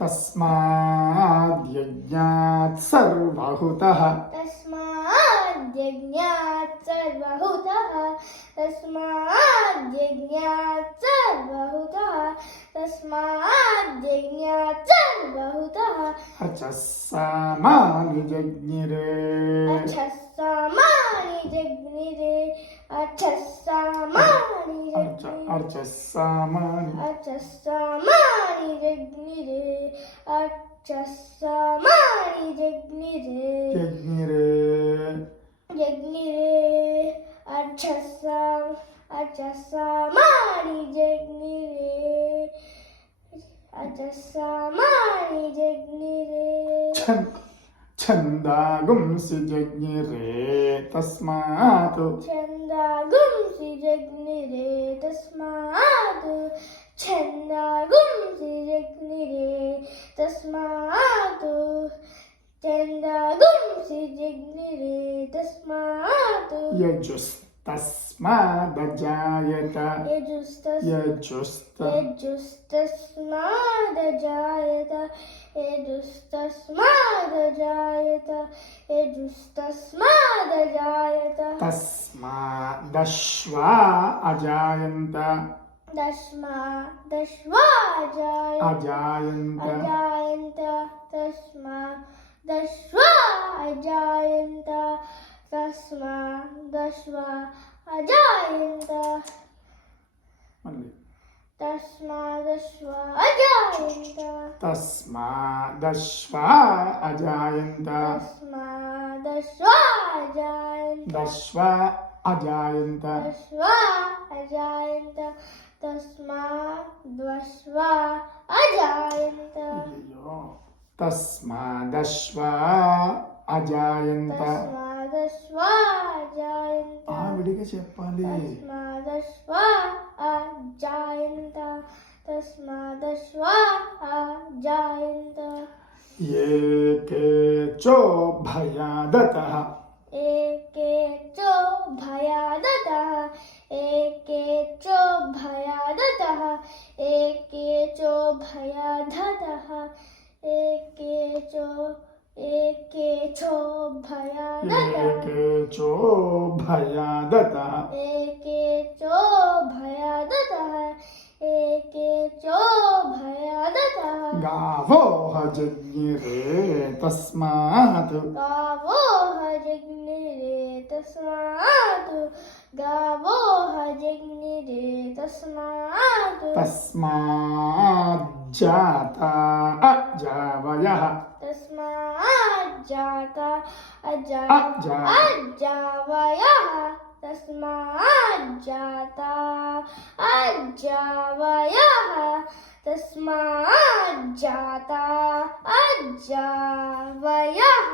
तस्माद्यज्ञात् सर्वहुतः तस्माद्यज्ञात् सर्वहुतः तस्माद्यज्ञात् सर्वहुतः तस्माद्यज्ञात् सर्वहुतः अचः सामानि जज्ञिरे अचः सामानि जज्ञिरे अचः सामानि जज्ञिरे अर्चः सामानि अचः सामानि जज्ञिरे अचः सामानि जज्ञिरे जज्ञिरे जज्ञिरे अचः सामानि जज्ञिरे अचः सामानि जज्ञिरे छन्दागुंसि जज्ञिरे तस्मात् छन्दागुंसि जज्ञिरे तस्मात् छन्दागुंसि जज्ञिरे तस्मात् छन्दागुंसि जज्ञिरे तस्मात् यजुस्तस्मादजायत यजुस्तस्मादजायत यजुस्तस्मादजायत यजुस्तस्मादजायत तस्मादश्वा अजायन्त दश्वा अजायन्त अजायन्त तस्मादश्वा अजायन्त तस्मादश्वा अजायन्त मళ్ళీ तस्मादश्वा अजायन्त तस्मादश्वा अजायन्त तस्मादश्वा अजायन्त दश्वा अजायन्त दश्वा अजायन्त तस्मादश्वा अजायन्त अय्यो तस्मादश्वा अजायन्त तस्मादश्वा अजायन्त విడిగా చెప్పాలి तस्मादश्वा अजायन्त तस्मादश्वा अजायन्त एके चोभयादतः एके चोभयादतः एके चोभयादतः एके चोभयादतः एके चोभयादतः एके चोभयादतः एके चोभयादतः एके चोभयादतः गावो जज्ञिरे तस्मात् गावो जज्ञिरे तस्मात् गावो जज्ञिरे तस्मात् तस्माज्जाता अजावयः तस्माज्जाता अजावयः अजावयः तस्माज्जाता अजावयः तस्माज्जाता अजावयः